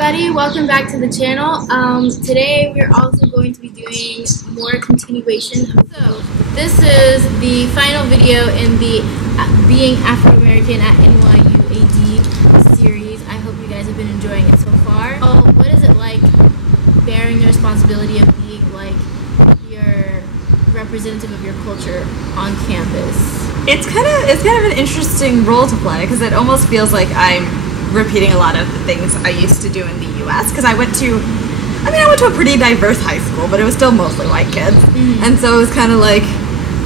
everybody, welcome back to the channel. Today we're also going to be doing more continuation. So this is the final video in the Being Afro-American at NYUAD series. I hope you guys have been enjoying it so far. Oh, what is it like bearing the responsibility of being like your representative of your culture on campus? It's kind of an interesting role to play because it almost feels like I'm repeating a lot of the things I used to do in the U.S. because I went to a pretty diverse high school, but it was still mostly white kids, and so it was kind of like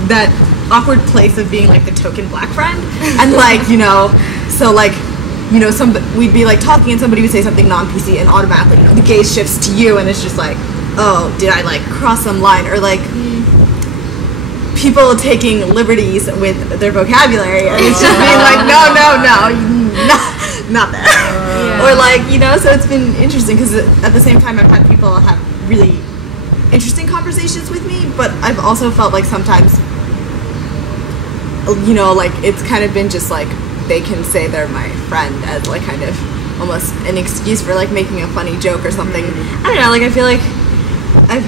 that awkward place of being like the token black friend, and like we'd be like talking and somebody would say something non-PC and automatically the gaze shifts to you and it's just like, oh, did I like cross some line, or like people taking liberties with their vocabulary and it's just being like, no, not that. Or like, so it's been interesting because at the same time I've had people have really interesting conversations with me, but I've also felt like sometimes, like it's kind of been just like they can say they're my friend as like kind of almost an excuse for like making a funny joke or something. I don't know, like I feel like I've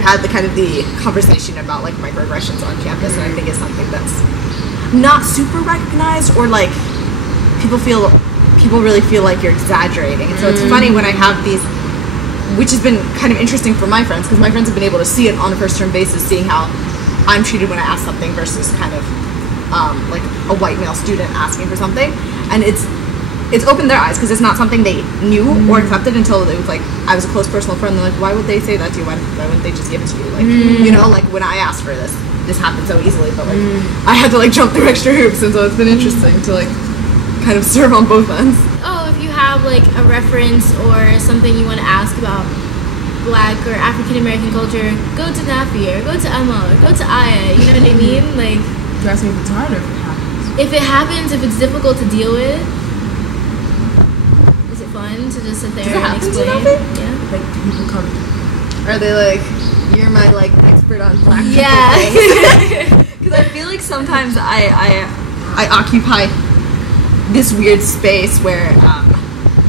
had the kind of the conversation about like microaggressions on campus, and I think it's something that's not super recognized, or like people really feel like you're exaggerating. And so it's funny when I have these, which has been kind of interesting for my friends, because my friends have been able to see it on a first term basis, seeing how I'm treated when I ask something versus kind of like a white male student asking for something, and it's opened their eyes because it's not something they knew or accepted until it was like I was a close personal friend. They're like, why would they say that to you? Why wouldn't they just give it to you? Like like when I asked for this happened so easily, but like I had to like jump through extra hoops, and so it's been interesting to like kind of serve on both ends. Oh, if you have like a reference or something you want to ask about Black or African American culture, go to Nafi or go to Emma or go to Aya, you know what I mean? Like, you ask me if it's hard or if it happens. If it's difficult to deal with, is it fun to just sit there and explain? Yeah. Like people come, are they like, you're my like expert on Black people? Yeah. Because I feel like sometimes I occupy this weird space where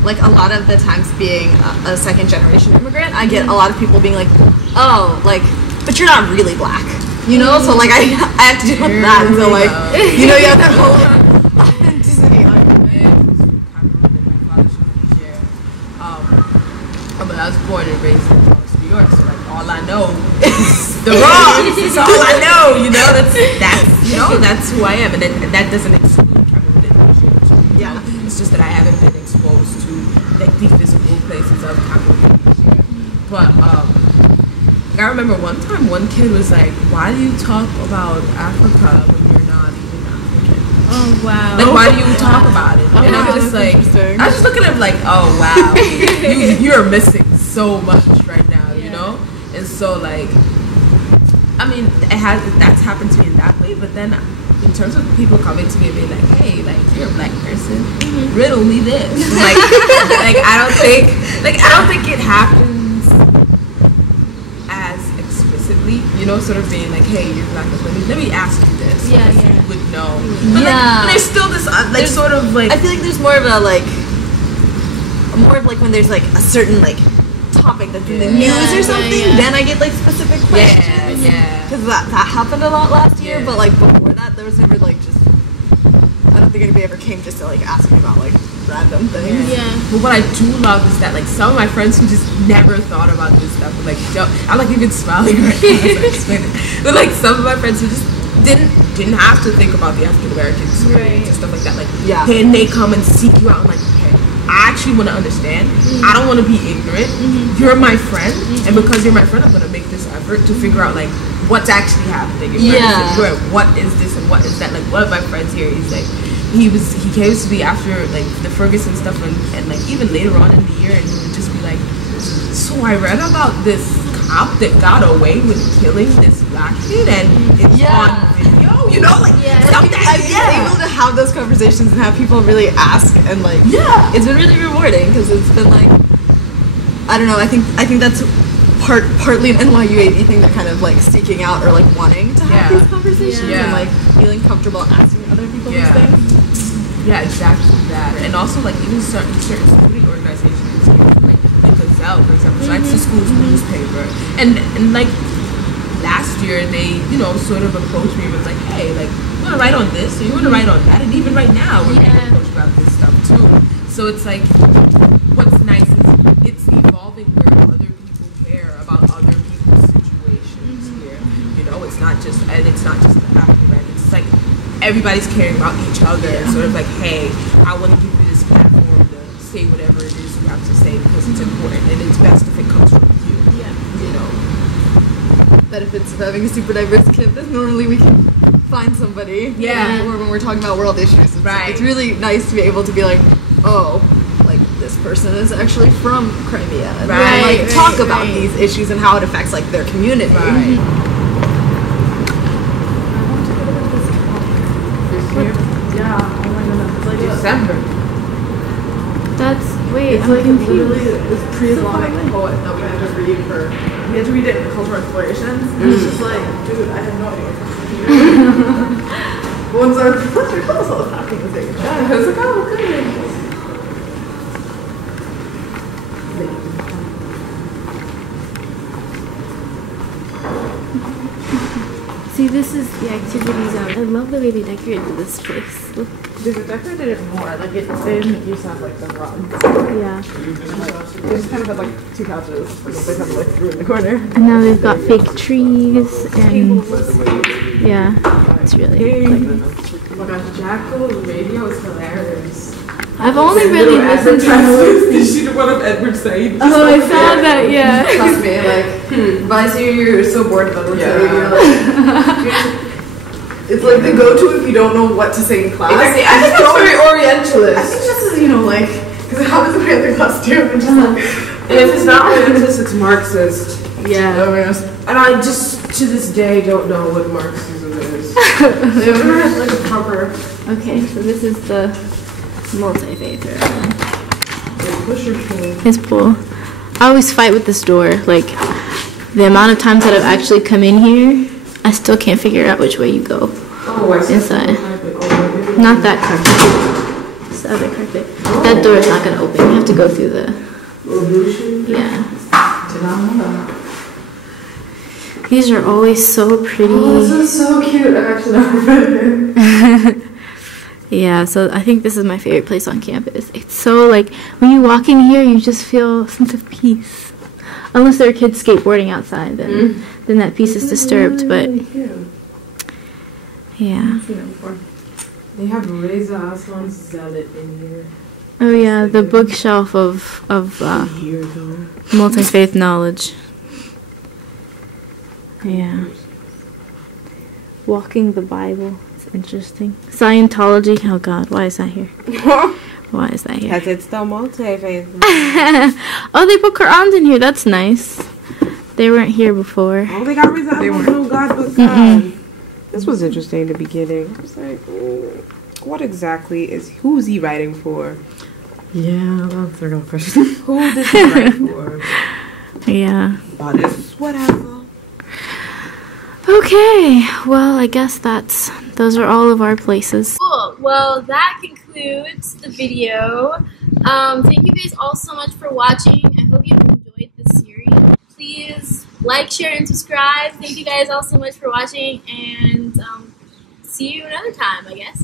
like a lot of the times being a second generation immigrant, I get a lot of people being like, oh, like, but you're not really Black, so like I have to deal with that, and so like you have that whole authenticity but I was born and raised in Bronx, New York, so like all I know is the Bronx. It's all I know, that's who I am, and that doesn't exclude it's just that I haven't been exposed to like the physical places of Cameroon. But I remember one time one kid was like, why do you talk about Africa when you're not even African? Oh wow. Like, why do you talk about it? And I was just like, I was just looking at him like, oh wow, you're missing so much right now, And so like, I mean, that's happened to me in that way, but then in terms of people coming to me and being like, hey, like, you're a Black person, riddle me this. Like I don't think it happens as explicitly, sort of being like, hey, you're Black, let me ask you this. Yeah. You would know. But but there's still this like sort of like, I feel like there's more of when there's like a certain like topic that's in the news or something, then I get like specific questions. Because that happened a lot last year, but like before that, there was never like just, I don't think anybody ever came just to like ask me about like random things. But what I do love is that like some of my friends who just never thought about this stuff, like I'm like even smiling right now as I explain it. But like some of my friends who just didn't have to think about the African American experience and stuff like that. Like and they come and seek you out and like, okay, I actually want to understand. I don't want to be ignorant. You're my friend, and because you're my friend, I'm going to make this effort to figure out like what's actually happening. What is this and what is that? Like one of my friends here, he's like, he came to me after like the Ferguson stuff and like even later on in the year, and he would just be like, so I read about this cop that got away with killing this Black kid, and it's on video. I've been able to have those conversations and have people really ask, and like it's been really rewarding because it's been like, I don't know, I think that's partly an NYUAD thing, that kind of like seeking out or like wanting to have these conversations and like feeling comfortable asking other people these things. Yeah, exactly that. And also like even certain student organizations, like sell, for example. So that's the school's newspaper. And like last year, they, you know, sort of approached me with like, hey, like, you want to write on this, or you want to write on that, and even right now, we're getting approached about this stuff too. So it's like, what's nice is it's evolving where other people care about other people's situations here. You know, it's not just the African Americans. It's like everybody's caring about each other. Sort of like, hey, I want to give you this platform to say whatever it is you have to say because it's important and it's best if it comes from you. Yeah. You know. Benefits of having a super diverse campus. Normally we can find somebody. Yeah. Or when we're talking about world issues. It's really nice to be able to be like, oh, like this person is actually from Crimea. And like talk about these issues and how it affects like their community. Right. Yeah, oh my goodness. It's like December. That's wait. It's I'm like confused. literally this pre-Islamic poet that we had to read for. We had to read it in cultural explorations. And it's just like, dude, I have no idea what's happening. Once our professor told us what was happening this day. Yeah, I was like, oh, good. See, this is the activity zone. I love the way they decorated this place. Look. They decorated it more. Like, they didn't used to have, like, the runs. Yeah. They just kind of had, like, two couches. They kind of, like, threw in the corner. And now they've got fake trees and yeah, it's really cute. Oh my gosh, Jackal's radio is hilarious. I've only really listened to. Did she the one of Edward Said? Oh, I saw that. Yeah. Trust me, like, by senior year, you're so bored of it. It's like the go-to if you don't know what to say in class. Exactly. I think that's very Orientalist. I think this is, you know, like, because it happens in my other class too. I'm just like, And if it's not Orientalist, it's Marxist. Yeah. And I just, to this day, don't know what Marxism is. they never had like a proper. Okay, so this is the multi-faith room. Push your pull. His pool. I always fight with this door. Like, the amount of times that I've actually come in here, I still can't figure out which way you go. Oh, I see. Inside. Not that carpet. It's the other carpet. That door is not going to open. You have to go through the... Yeah. These are always so pretty. Oh, this is so cute. I've actually never been here. Yeah, so I think this is my favorite place on campus. It's so, like, when you walk in here, you just feel a sense of peace. Unless there are kids skateboarding outside, then that peace is disturbed, but... Yeah. They have Reza Aslan's Zealot in here. Oh yeah, the bookshelf of multi-faith knowledge. Yeah. Walking the Bible. It's interesting. Scientology. Oh God, why is that here? Why is that here? Because it's the multi-faith. Oh, they put Qur'ans in here. That's nice. They weren't here before. Oh, they got Reza Aslan's no God but God. This was interesting in the beginning. I was like, what exactly who's he writing for? Yeah, that's a real question. Who did he write for? Yeah. But it's whatever. Okay, well, I guess those are all of our places. Cool. Well, that concludes the video. Thank you guys all so much for watching. I hope you enjoyed this series. Please like, share, and subscribe. Thank you guys all so much for watching, and see you another time, I guess.